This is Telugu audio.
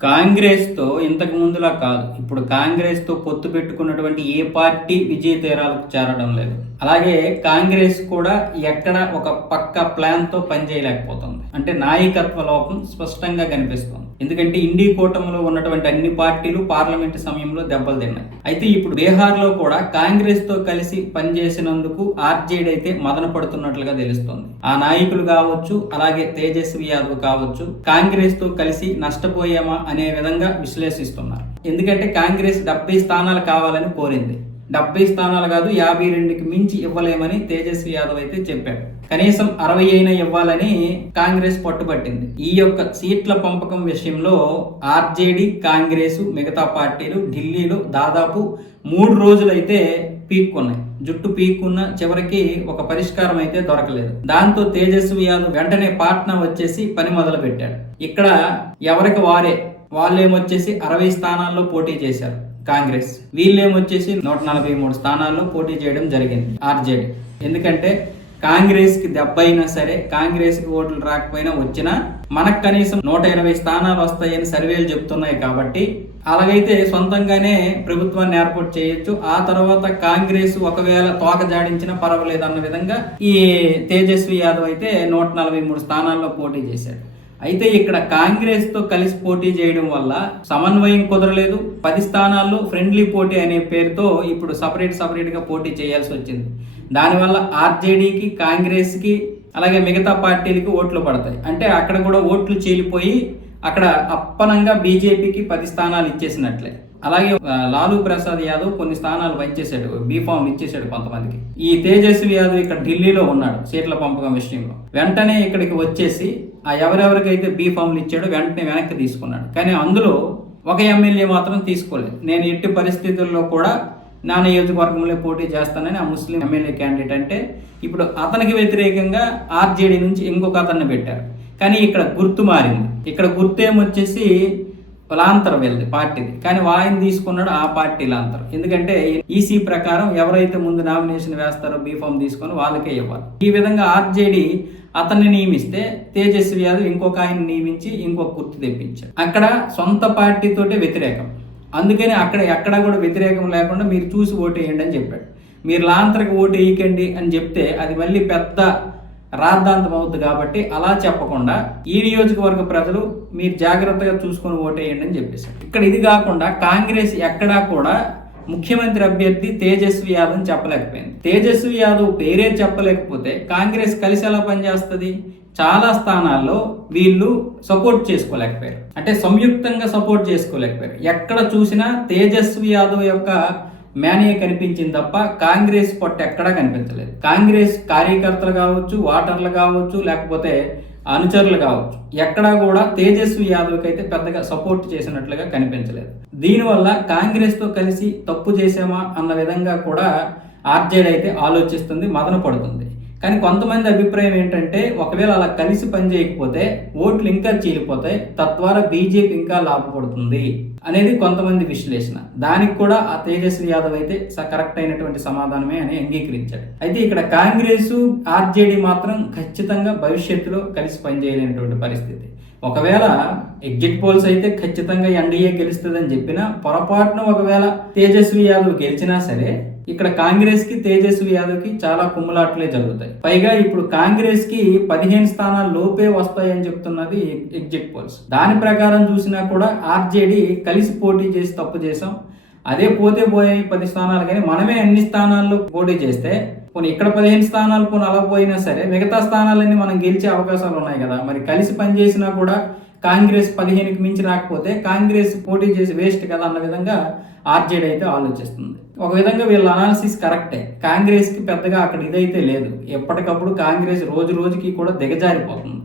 కాంగ్రెస్తో ఇంతకు ముందులా కాదు. ఇప్పుడు కాంగ్రెస్తో పొత్తు పెట్టుకున్నటువంటి ఏ పార్టీ విజయ తీరాలకు చేరడం లేదు. అలాగే కాంగ్రెస్ కూడా ఎక్కడ ఒక పక్క ప్లాన్తో పనిచేయలేకపోతుంది అంటే నాయకత్వ లోపం స్పష్టంగా కనిపిస్తుంది. ఎందుకంటే ఇండి కూటమిలో ఉన్నటువంటి అన్ని పార్టీలు పార్లమెంటు సమయంలో దెబ్బలు తిన్నాయి. అయితే ఇప్పుడు బీహార్లో కూడా కాంగ్రెస్తో కలిసి పనిచేసినందుకు ఆర్జేడీ అయితే మదన పడుతున్నట్లుగా తెలుస్తోంది. ఆ నాయకులు కావచ్చు అలాగే తేజస్వి యాదవ్ కావచ్చు కాంగ్రెస్తో కలిసి నష్టపోయామా అనే విధంగా విశ్లేషిస్తున్నారు. ఎందుకంటే కాంగ్రెస్ డెబ్బై స్థానాలు కావాలని కోరింది. డెబ్బై స్థానాలు కాదు యాభై రెండుకి మించి ఇవ్వలేమని తేజస్వి యాదవ్ అయితే చెప్పాడు కనీసం అరవై అయినా ఇవ్వాలని కాంగ్రెస్ పట్టుబట్టింది. ఈ యొక్క సీట్ల పంపకం విషయంలో ఆర్జేడి కాంగ్రెస్ మిగతా పార్టీలు ఢిల్లీలో దాదాపు మూడు రోజులైతే పీక్కున్నాయి. జుట్టు పీక్కున్న చివరికి ఒక పరిష్కారం అయితే దొరకలేదు. దాంతో తేజస్వి యాదవ్ వెంటనే పాట్నా వచ్చేసి పని మొదలు పెట్టాడు ఇక్కడ ఎవరికి వారే? వాళ్ళేమొచ్చేసి అరవై స్థానాల్లో పోటీ చేశారు కాంగ్రెస్. వీళ్ళేమొచ్చేసి నూట నలభై మూడు స్థానాల్లో పోటీ చేయడం జరిగింది ఆర్జేడీ. ఎందుకంటే కాంగ్రెస్కి దెబ్బ అయినా సరే కాంగ్రెస్కి ఓట్లు రాకపోయినా వచ్చినా మనకు కనీసం నూట ఎనభై స్థానాలు వస్తాయని సర్వేలు చెప్తున్నాయి కాబట్టి అలాగైతే సొంతంగానే ప్రభుత్వాన్ని ఏర్పాటు చేయొచ్చు. ఆ తర్వాత కాంగ్రెస్ ఒకవేళ తోక జాడించినా పర్వాలేదు అన్న విధంగా ఈ తేజస్వి యాదవ్ అయితే నూట నలభై మూడు స్థానాల్లో పోటీ చేశాడు. అయితే ఇక్కడ కాంగ్రెస్తో కలిసి పోటీ చేయడం వల్ల సమన్వయం కుదరలేదు. పది స్థానాల్లో ఫ్రెండ్లీ పోటీ అనే పేరుతో ఇప్పుడు సపరేట్ సపరేట్గా పోటీ చేయాల్సి వచ్చింది. దానివల్ల ఆర్జేడీకి కాంగ్రెస్కి అలాగే మిగతా పార్టీలకి ఓట్లు పడతాయి. అంటే అక్కడ కూడా ఓట్లు చీలిపోయి అక్కడ అప్పనంగా బీజేపీకి పది స్థానాలు ఇచ్చేసినట్లే. అలాగే లాలూ ప్రసాద్ యాదవ్ కొన్ని స్థానాలు వచ్చేసాడు బీఫామ్ ఇచ్చేసాడు కొంతమందికి. ఈ తేజస్వి యాదవ్ ఇక్కడ ఢిల్లీలో ఉన్నాడు సీట్ల పంపకం విషయంలో. వెంటనే ఇక్కడికి వచ్చేసి ఆ ఎవరెవరికైతే బీఫామ్లు ఇచ్చాడో వెంటనే వెనక్కి తీసుకున్నాడు. కానీ అందులో ఒక ఎమ్మెల్యే మాత్రం తీసుకోలేదు. నేను ఎట్టి పరిస్థితుల్లో కూడా నా నియోజకవర్గంలో పోటీ చేస్తానని ఆ ముస్లిం ఎమ్మెల్యే క్యాండిడేట్ అంటే ఇప్పుడు అతనికి వ్యతిరేకంగా ఆర్జేడీ నుంచి ఇంకొక అతన్ని పెట్టారు. కానీ ఇక్కడ గుర్తు మారింది. ఇక్కడ గుర్తు ఏమొచ్చేసి లాంతర్ వెళ్ళి పార్టీది. కానీ ఆయన తీసుకున్నాడు ఆ పార్టీ లాంతర్. ఎందుకంటే ఈసీ ప్రకారం ఎవరైతే ముందు నామినేషన్ వేస్తారో బీఫామ్ తీసుకొని వాళ్ళకే ఇవ్వాలి. ఈ విధంగా ఆర్జేడీ అతన్ని నియమిస్తే తేజస్వి యాదవ్ ఇంకొక ఆయన నియమించి ఇంకొక గుర్తు తెప్పించాడు అక్కడ సొంత పార్టీతోటే వ్యతిరేకం. అందుకని అక్కడ ఎక్కడ కూడా వ్యతిరేకం లేకుండా మీరు చూసి ఓటు వేయండి అని చెప్పాడు. మీరు లాంతరకు ఓటు వేయకండి అని చెప్తే అది మళ్ళీ పెద్ద రాద్ధాంతం అవుద్ది కాబట్టి అలా చెప్పకుండా ఈ నియోజకవర్గ ప్రజలు మీరు జాగ్రత్తగా చూసుకొని ఓటేయండి అని చెప్పేసి ఇక్కడ ఇది కాకుండా కాంగ్రెస్ ఎక్కడా కూడా ముఖ్యమంత్రి అభ్యర్థి తేజస్వి యాదవ్ అని చెప్పలేకపోయింది. తేజస్వి యాదవ్ పేరే చెప్పలేకపోతే కాంగ్రెస్ కలిసి ఎలా పనిచేస్తుంది? చాలా స్థానాల్లో వీళ్ళు సపోర్ట్ చేసుకోలేకపోయారు. అంటే సంయుక్తంగా సపోర్ట్ చేసుకోలేకపోయారు. ఎక్కడ చూసినా తేజస్వి యాదవ్ యొక్క మేనే కనిపించింది తప్ప కాంగ్రెస్ పొట్ట ఎక్కడా కనిపించలేదు. కాంగ్రెస్ కార్యకర్తలు కావచ్చు ఓటర్లు కావచ్చు లేకపోతే అనుచరులు కావచ్చు. ఎక్కడా కూడా తేజస్వి యాదవ్కి అయితే పెద్దగా సపోర్ట్ చేసినట్లుగా కనిపించలేదు. దీనివల్ల కాంగ్రెస్తో కలిసి తప్పు చేసామా అన్న విధంగా కూడా ఆర్జేడీ అయితే ఆలోచిస్తుంది మదన పడుతుంది. కానీ కొంతమంది అభిప్రాయం ఏంటంటే ఒకవేళ అలా కలిసి పనిచేయకపోతే ఓట్లు ఇంకా చీలిపోతాయి తద్వారా బీజేపీ ఇంకా లాభపడుతుంది. అనేది కొంతమంది విశ్లేషణ. దానికి కూడా ఆ తేజస్వి యాదవ్ అయితే స- కరెక్ట్ అయినటువంటి సమాధానమే అని అంగీకరించాడు. అయితే ఇక్కడ కాంగ్రెస్ ఆర్జేడీ మాత్రం ఖచ్చితంగా భవిష్యత్తులో కలిసి పనిచేయలేనటువంటి పరిస్థితి. ఒకవేళ ఎగ్జిట్ పోల్స్ అయితే ఖచ్చితంగా ఎన్డీఏ గెలుస్తుందని చెప్పినా పొరపాటున ఒకవేళ తేజస్వి యాదవ్ గెలిచినా సరే ఇక్కడ కాంగ్రెస్కి తేజస్వి యాదవ్కి చాలా కుమ్ములాట్లే జరుగుతాయి. పైగా ఇప్పుడు కాంగ్రెస్కి పదిహేను స్థానాలు లోపే వస్తాయని చెప్తున్నది ఎగ్జిట్ పోల్స్. దాని ప్రకారం చూసినా కూడా ఆర్జేడీ కలిసి పోటీ చేసి తప్పు చేసాం అదే పోతే పోయే పది స్థానాలు కానీ మనమే అన్ని స్థానాల్లో పోటీ చేస్తే పోనీ ఇక్కడ పదిహేను స్థానాలు పోనీ అలా పోయినా సరే మిగతా స్థానాలన్నీ మనం గెలిచే అవకాశాలు ఉన్నాయి కదా. మరి కలిసి పనిచేసినా కూడా కాంగ్రెస్ పదిహేనుకి మించి రాకపోతే కాంగ్రెస్ పోటీ చేసి వేస్ట్ కదా అన్న విధంగా ఆర్జేడీ అయితే ఆలోచిస్తుంది. ఒక విధంగా వీళ్ళ అనాలిసిస్ కరెక్టే కాంగ్రెస్కి పెద్దగా అక్కడ ఇదైతే లేదు. ఎప్పటికప్పుడు కాంగ్రెస్ రోజు రోజుకి కూడా దిగజారిపోతుంది.